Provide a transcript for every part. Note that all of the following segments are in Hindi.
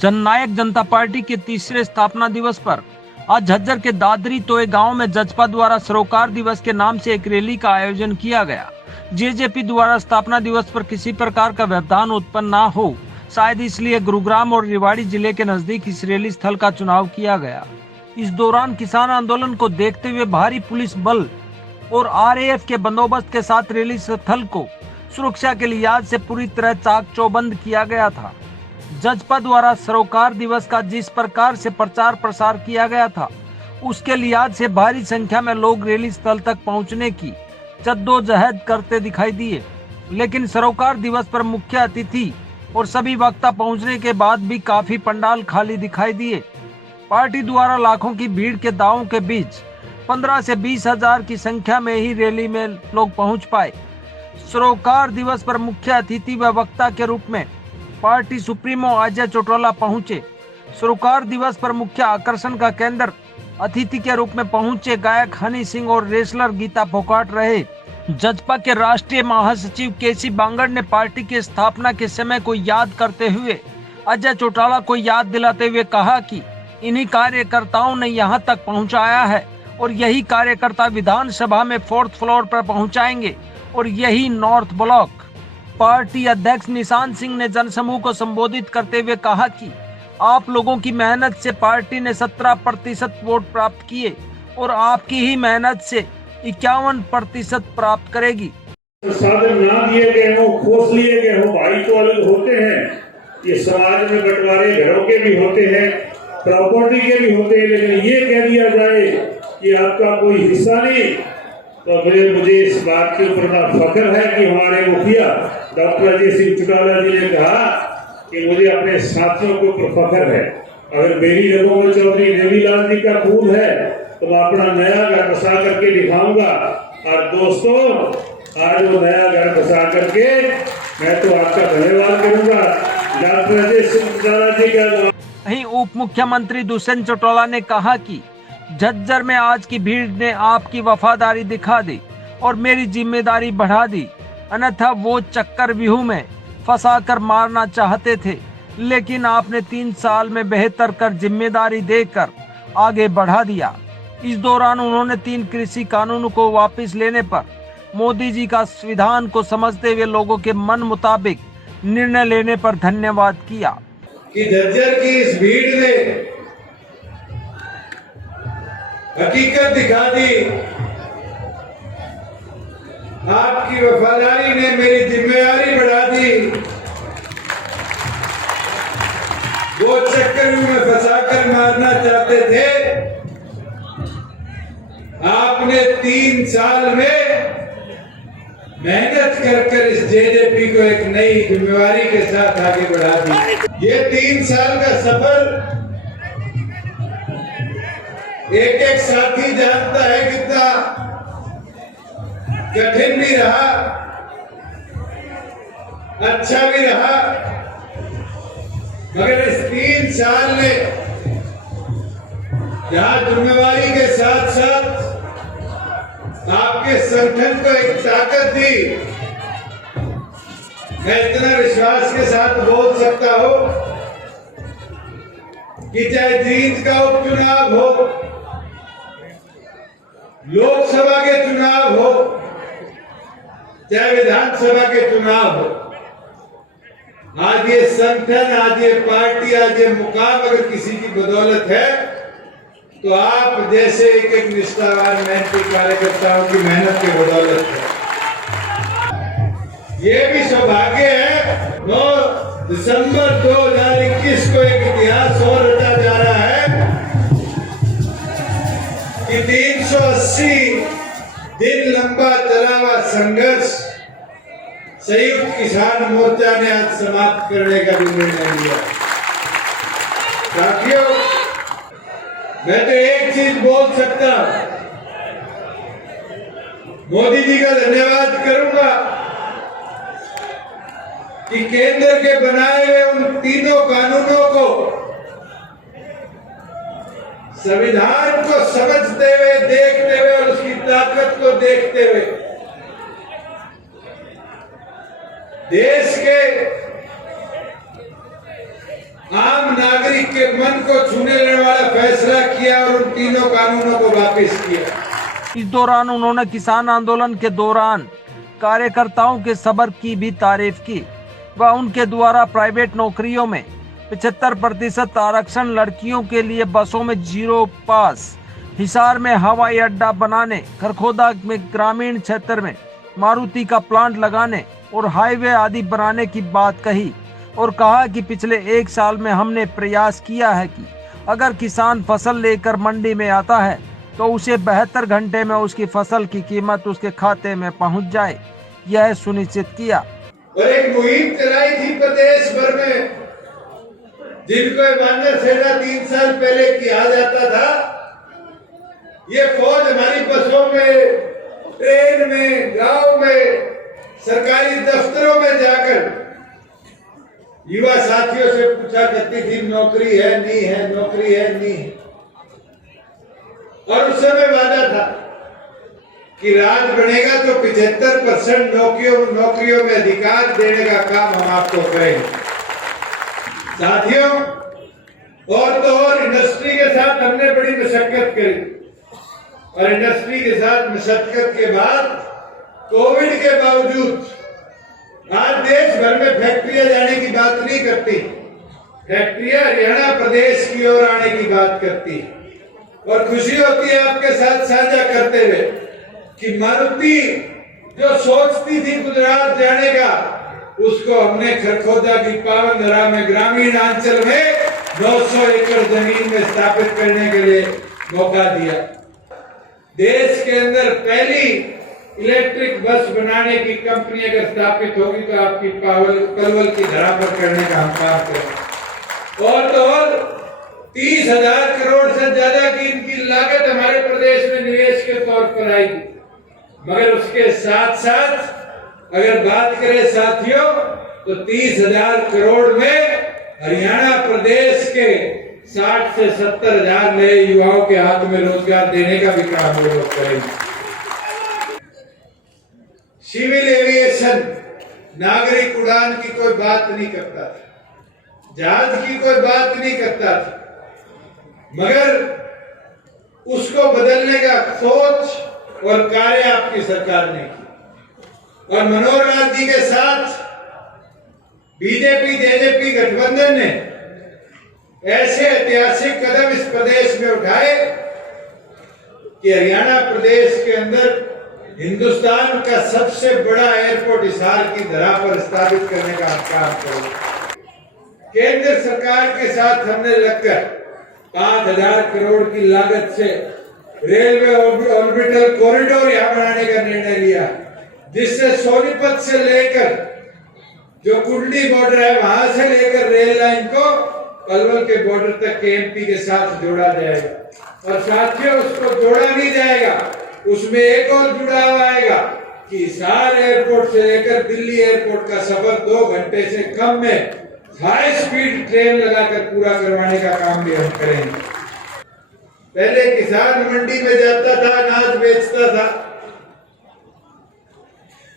जननायक जनता पार्टी के तीसरे स्थापना दिवस पर आज झज्जर के दादरी तोए गांव में जजपा द्वारा सरोकार दिवस के नाम से एक रैली का आयोजन किया गया। जेजेपी द्वारा स्थापना दिवस पर किसी प्रकार का व्यवधान उत्पन्न न हो, शायद इसलिए गुरुग्राम और रेवाड़ी जिले के नजदीक इस रैली स्थल का चुनाव किया गया। इस दौरान किसान आंदोलन को देखते हुए भारी पुलिस बल और आरएएफ के बंदोबस्त के साथ रैली स्थल को सुरक्षा के लिहाज से पूरी तरह चाक चौबंद किया गया था। जजपा द्वारा सरोकार दिवस का जिस प्रकार से प्रचार प्रसार किया गया था, उसके लिहाज से भारी संख्या में लोग रैली स्थल तक पहुंचने की जद्दोजहद करते दिखाई दिए, लेकिन सरोकार दिवस पर मुख्य अतिथि और सभी वक्ता पहुंचने के बाद भी काफी पंडाल खाली दिखाई दिए। पार्टी द्वारा लाखों की भीड़ के दावों के बीच 15 से 20 हजार की संख्या में ही रैली में लोग पहुंच पाए। सरोकार दिवस पर मुख्य अतिथि व वक्ता के रूप में पार्टी सुप्रीमो अजय चौटाला पहुंचे। सरोकार दिवस पर मुख्य आकर्षण का केंद्र अतिथि के रूप में पहुंचे गायक हनी सिंह और रेसलर गीता फोगाट रहे। जजपा के राष्ट्रीय महासचिव केसी बांगड़ ने पार्टी की स्थापना के समय को याद करते हुए अजय चौटाला को याद दिलाते हुए कहा कि इन्हीं कार्यकर्ताओं ने यहां तक पहुंचाया है और यही कार्यकर्ता विधानसभा में 4th फ्लोर पर पहुंचाएंगे और यही नॉर्थ ब्लॉक। पार्टी अध्यक्ष निशांत सिंह ने जनसमूह को संबोधित करते हुए कहा कि आप लोगों की मेहनत से पार्टी ने 17% वोट प्राप्त किए और आपकी ही मेहनत से 51% प्राप्त करेगी। साधन ना दिए गए हो, खोस लिए गए हो, भाई तो अलग होते हैं, ये समाज में बंटवारे घरों के भी होते हैं, प्रॉपर्टी के भी होते हैं, लेकिन ये कह दिया जाए कि आपका कोई हिस्सा नहीं, तो मुझे इस बात के ऊपर बड़ा फख्र है कि हमारे मुखिया डॉक्टर अजय सिंह चौटाला जी ने कहा कि मुझे अपने साथियों के ऊपर फख्र है। अगर मेरी रगों में चौधरी देवीलाल जी का खून है तो मैं अपना नया घर बसा करके दिखाऊंगा। और दोस्तों, आज वो नया घर बसा करके मैं तो आपका धन्यवाद करूंगा डॉक्टर अजय सिंह चौटाला जी का। वहीं उप मुख्यमंत्री दुष्यंत चौटाला ने कहा कि झज्जर में आज की भीड़ ने आपकी वफादारी दिखा दी और मेरी जिम्मेदारी बढ़ा दी, अन्यथा वो चक्कर व्यूह में फंसाकर मारना चाहते थे, लेकिन आपने 3 साल में बेहतर कर जिम्मेदारी देकर आगे बढ़ा दिया। इस दौरान उन्होंने 3 कृषि कानूनों को वापस लेने पर मोदी जी का संविधान को समझते हुए लोगों के मन मुताबिक निर्णय लेने पर धन्यवाद किया। कि झज्जर की इस भीड़ ने हकीकत दिखा दी, आपकी वफादारी ने मेरी जिम्मेदारी बढ़ा दी। वो चक्कर में फंसाकर मारना चाहते थे, आपने 3 साल में मेहनत कर इस जेजेपी को एक नई जिम्मेवारी के साथ आगे बढ़ा दी। ये 3 साल का सफर एक साथी जानता है कितना कठिन भी रहा, अच्छा भी रहा, मगर इस 3 साल में जहां जिम्मेवारी के साथ साथ आपके संगठन को एक ताकत दी, मैं इतना विश्वास के साथ बोल सकता हूं कि चाहे जींद का उपचुनाव हो, लोकसभा के चुनाव हो, चाहे विधानसभा के चुनाव हो, आज ये संगठन, आज ये पार्टी, आज ये मुकाम अगर किसी की बदौलत है तो आप जैसे एक निष्ठावान मेहनती कार्यकर्ताओं की मेहनत की बदौलत है। ये भी सौभाग्य है 9 दिसंबर 2021 को एक इतिहास और रचा जा रहा है कि 380 दिन लंबा चला हुआ संघर्ष संयुक्त किसान मोर्चा ने आज समाप्त करने का भी निर्णय लिया। साथियों, मैं तो एक चीज बोल सकता हूं, मोदी जी का धन्यवाद करूंगा कि केंद्र के बनाए हुए उन तीनों कानूनों को, संविधान को समझते हुए, देखते हुए और उसकी ताकत को देखते हुए देश के आम नागरिक के मन को छूने लेने वाला फैसला किया और उन तीनों कानूनों को वापस किया। इस दौरान उन्होंने किसान आंदोलन के दौरान कार्यकर्ताओं के सब्र की भी तारीफ की व उनके द्वारा प्राइवेट नौकरियों में 75% आरक्षण, लड़कियों के लिए बसों में 0 पास, हिसार में हवाई अड्डा बनाने, खरखोदा में ग्रामीण क्षेत्र में मारुति का प्लांट लगाने और हाईवे आदि बनाने की बात कही और कहा कि पिछले 1 साल में हमने प्रयास किया है कि अगर किसान फसल लेकर मंडी में आता है तो उसे 72 घंटे में उसकी फसल की कीमत उसके खाते में पहुंच जाए, यह सुनिश्चित किया। और एक मुहिम चलाई थी प्रदेश भर में, जिनको वानर सेना 3 साल पहले किया जाता था। ये फौज हमारी बसों में, ट्रेन में, गांव में, सरकारी दफ्तरों में जाकर युवा साथियों से पूछा करती थी नौकरी है नहीं है, नौकरी है नहीं है। और उस समय वादा था कि राज बनेगा तो 75% नौकरियों में अधिकार देने का काम हम आपको करेंगे। साथियों, और तो और इंडस्ट्री के साथ हमने बड़ी मशक्कत करी और इंडस्ट्री के साथ मशक्कत के बाद कोविड के बावजूद आज देश भर में फैक्ट्रियां जाने की बात नहीं करती, फैक्ट्रियां हरियाणा प्रदेश की ओर आने की बात करती। और खुशी होती है आपके साथ साझा करते हुए कि मारुति जो सोचती थी गुजरात जाने का, उसको हमने खरखोदा की पावन धरा में ग्रामीण अंचल में 900 एकड़ जमीन में स्थापित करने के लिए मौका दिया। देश के अंदर पहली इलेक्ट्रिक बस बनाने की कंपनी अगर स्थापित होगी तो आपकी पलवल की धरा पर करने का हम काम करें। और तो और 30,000 करोड़ से ज्यादा की इनकी लागत हमारे प्रदेश में निवेश के तौर पर आएगी। मगर उसके साथ साथ अगर बात करें साथियों, तो 30,000 करोड़ में हरियाणा प्रदेश के 60 से 70,000 नए युवाओं के हाथ में रोजगार देने का भी काम हम लोग करेंगे। सिविल एविएशन, नागरिक उड़ान की कोई बात नहीं करता था, जहाज की कोई बात नहीं करता था, मगर उसको बदलने का सोच और कार्य आपकी सरकार ने की। और मनोहर लाल जी के साथ बीजेपी जेजेपी गठबंधन ने ऐसे ऐतिहासिक कदम इस प्रदेश में उठाए कि हरियाणा प्रदेश के अंदर हिंदुस्तान का सबसे बड़ा एयरपोर्ट हिसार की धरा पर स्थापित करने का काम करें। केंद्र सरकार के साथ हमने लगकर 5,000 करोड़ की लागत से रेलवे ऑर्बिटल कॉरिडोर यहां बनाने का निर्णय लिया, जिससे सोनीपत से लेकर जो कुंडली बॉर्डर है वहां से लेकर रेल लाइन को पलवल के बॉर्डर तक के एमपी के साथ जोड़ा जाएगा। और साथियों, उसको जोड़ा नहीं जाएगा, उसमें एक और जुड़ा हुआ आएगा कि हिसार एयरपोर्ट से लेकर दिल्ली एयरपोर्ट का सफर 2 घंटे से कम में हाई स्पीड ट्रेन लगाकर पूरा करवाने का काम भी हम करेंगे। पहले किसान मंडी में जाता था, अनाज बेचता था,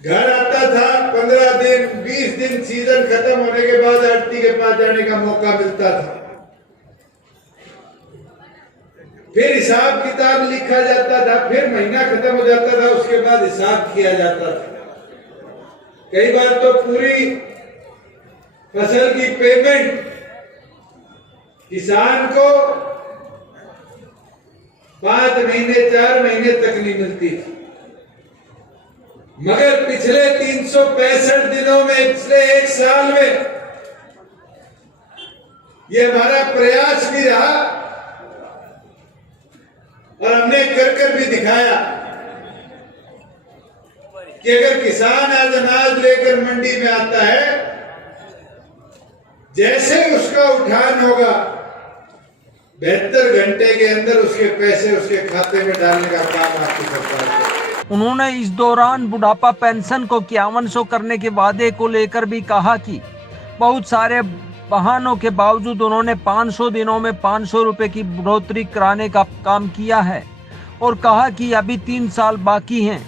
घर आता था, 15 दिन 20 दिन सीजन खत्म होने के बाद आड़ती के पास जाने का मौका मिलता था। फिर हिसाब किताब लिखा जाता था, फिर महीना खत्म हो जाता था, उसके बाद हिसाब किया जाता था। कई बार तो पूरी फसल की पेमेंट किसान को 5 महीने 4 महीने तक नहीं मिलती थी। मगर पिछले 365 दिनों में, पिछले 1 साल में ये हमारा प्रयास भी रहा और हमने कर भी दिखाया कि अगर किसान आज अनाज लेकर मंडी में आता है, जैसे उसका उठान होगा 72 घंटे के अंदर उसके पैसे उसके खाते में डालने का काम आपकी सरकार करेगी। उन्होंने इस दौरान बुढ़ापा पेंशन को 5100 करने के वादे को लेकर भी कहा कि बहुत सारे बहानों के बावजूद उन्होंने 500 दिनों में 500 रुपए की बढ़ोतरी कराने का काम किया है और कहा कि अभी 3 साल बाकी हैं,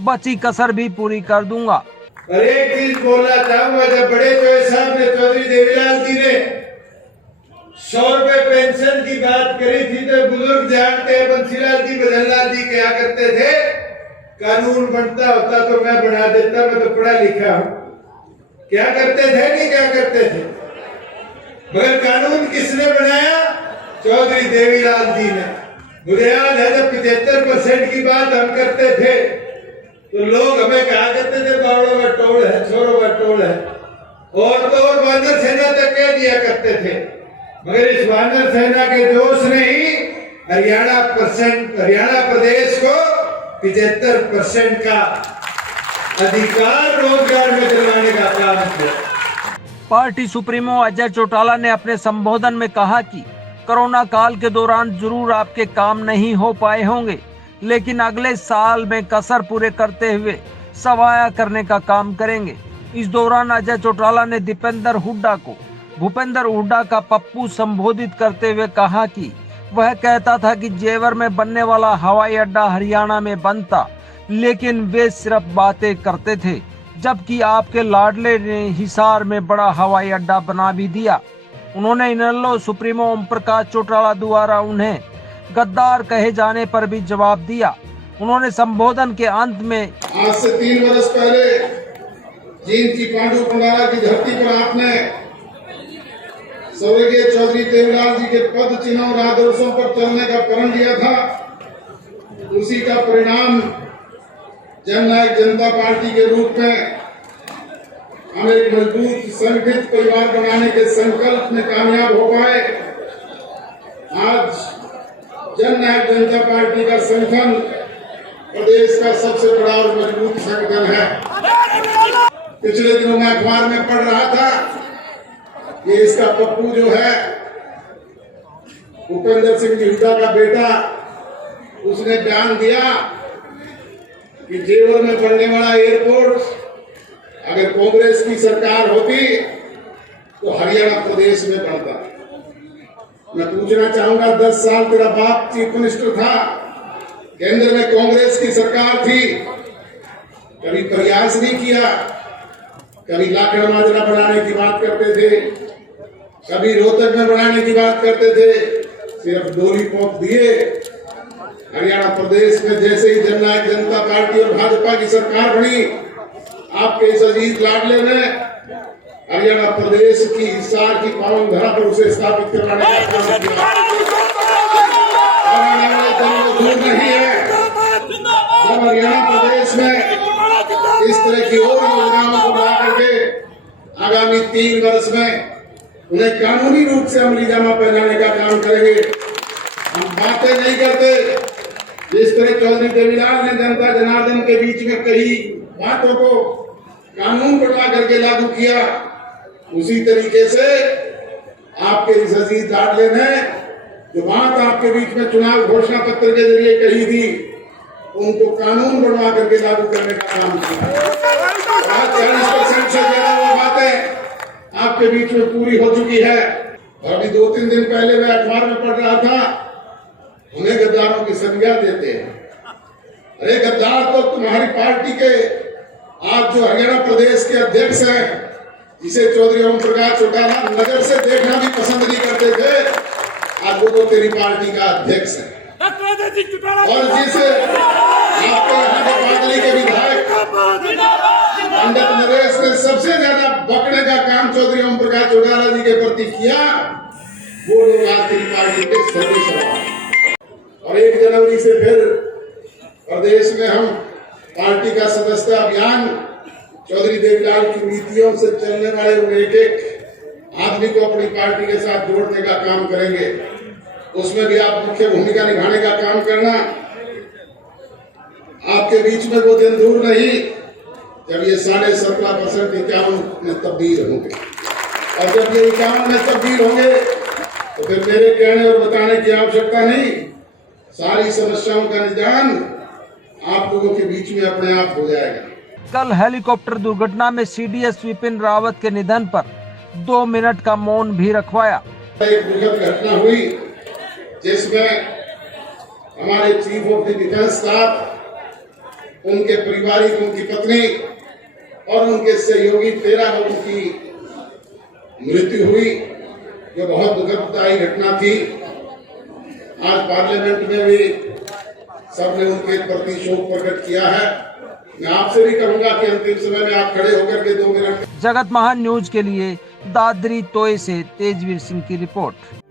बची कसर भी पूरी कर दूंगा। और एक चीज बोलना चाहूंगा, जब बड़े चौधरी साहब ने, चौधरी देवीलाल जी ने 100 रुपए पेंशन की बात करी थी तो बुजुर्ग जानते हैं, बंसीलाल जी बदनलाल जी क्या करते थे, कानून बनता होता तो मैं बना देता, मैं तो पढ़ा लिखा हूं। क्या करते थे कि क्या करते थे, मगर कानून किसने बनाया? चौधरी देवीलाल जी ने। मुझे याद है जब 75% की बात हम करते थे तो लोग हमें कहा करते थे बावड़ों का टोल है, छोरों का टोल है, और तो और वानर सेना तक कह दिया करते थे। मगर इस वानर सेना के जोश ने ही हरियाणा प्रदेश को 75% का अधिकार रोजगार में दिलवाने का काम किया। पार्टी सुप्रीमो अजय चौटाला ने अपने संबोधन में कहा कि कोरोना काल के दौरान जरूर आपके काम नहीं हो पाए होंगे, लेकिन अगले साल में कसर पूरे करते हुए सवाया करने का काम करेंगे। इस दौरान अजय चौटाला ने दीपेंद्र हुड्डा को भूपेंद्र हुड्डा का पप्पू संबोधित करते हुए कहा कि वह कहता था कि जेवर में बनने वाला हवाई अड्डा हरियाणा में बनता, लेकिन वे सिर्फ बातें करते थे, जबकि आपके लाडले ने हिसार में बड़ा हवाई अड्डा बना भी दिया। उन्होंने इनेलो सुप्रीमो ओम प्रकाश चौटाला द्वारा उन्हें गद्दार कहे जाने पर भी जवाब दिया। उन्होंने संबोधन के अंत में आज से 3 वर्ष पहले जींद की पांडु पंडारा की धरती पर आपने स्वर्गीय चौधरी देवीलाल जी के पद चिन्हों और आदर्शों पर चलने का प्रण लिया था। उसी का परिणाम जननायक जनता पार्टी के रूप में हम एक मजबूत संगठित परिवार बनाने के संकल्प में कामयाब हो पाए। आज जननायक जनता पार्टी का संगठन प्रदेश का सबसे बड़ा और मजबूत संगठन है। पिछले दिनों मैं अखबार में पढ़ रहा था कि इसका पप्पू जो है भूपेंद्र सिंह हुड्डा का बेटा, उसने बयान दिया कि जेवर में बनने वाला एयरपोर्ट अगर कांग्रेस की सरकार होती तो हरियाणा प्रदेश में बनता। मैं पूछना चाहूंगा, 10 साल तेरा बाप चीफ मिनिस्टर था, केंद्र में कांग्रेस की सरकार थी, कभी प्रयास नहीं किया? कभी लाखड़ माजरा बनाने की बात करते थे, कभी रोहतक में बनाने की बात करते थे, सिर्फ डोली पोंप दिए। हरियाणा प्रदेश में जैसे ही जननायक जनता पार्टी और भाजपा की सरकार बनी, आपके इस अजीज लाडले ने हरियाणा प्रदेश की हिसार की पावन धरा पर उसे स्थापित करवाने का काम किया। और आने वाले दिन में दूर नहीं है जब हरियाणा प्रदेश में इस तरह की और योजनाओं को बढ़ा करके आगामी 3 वर्ष में उन्हें कानूनी रूप से अमली जामा पहनाने का काम करेंगे। हम बातें नहीं करते। जिस तरह चौधरी देवीलाल ने जनता जनार्दन के बीच में कही बातों को कानून बनवा करके लागू किया, उसी तरीके से आपके इस अजीज लाडले ने जो बात आपके बीच में चुनाव घोषणा पत्र के जरिए कही थी, उनको कानून बनवा करके लागू करने का काम किया। 40% से ज्यादा वो बातें आपके बीच में पूरी हो चुकी है। और अभी 2-3 दिन पहले मैं अखबार में पढ़ रहा था, उन्हें गद्दारों की संज्ञा देते हैं। अरे गद्दार तो तुम्हारी पार्टी के आज जो हरियाणा प्रदेश के अध्यक्ष हैं, जिसे चौधरी ओम प्रकाश चौटाला नजर से देखना भी पसंद नहीं करते थे, आज वो तो तेरी पार्टी का अध्यक्ष है। और जिसे आपके यहाँ के बादली के विधायक पंडित नरेश ने सबसे ज्यादा बकने का काम चौधरी ओम प्रकाश चौटाला जी के प्रति किया, वो लोग आज तेरी पार्टी के सदस्य हैं। और 1 जनवरी से फिर प्रदेश में हम पार्टी का सदस्यता अभियान चौधरी देवीलाल की नीतियों से चलने वाले उन एक आदमी को अपनी पार्टी के साथ जोड़ने का काम करेंगे। उसमें भी आप मुख्य भूमिका निभाने का काम करना। आपके बीच में वो दिन दूर नहीं जब ये 17.5% 51 में तब्दील होंगे, और जब ये 51 में तब्दील होंगे तो फिर मेरे कहने और बताने की आवश्यकता नहीं, सारी समस्याओं का निदान आप लोगों के बीच में अपने आप हो जाएगा। कल हेलीकॉप्टर दुर्घटना में सीडीएस विपिन रावत के निधन पर 2 मिनट का मौन भी रखवाया। एक दुखद घटना हुई जिसमें हमारे chief of the defence staff, उनके पारिवारिक, उनकी पत्नी और उनके सहयोगी 13 लोगों की मृत्यु हुई। जो बहुत दुखदायी घटना थी। आज पार्लियामेंट में भी सबने उनके प्रति शोक प्रकट किया है। मैं आपसे भी कहूंगा कि अंतिम समय में आप खड़े होकर के 2 मिनट। जगत महान न्यूज के लिए दादरी तोय से तेजवीर सिंह की रिपोर्ट।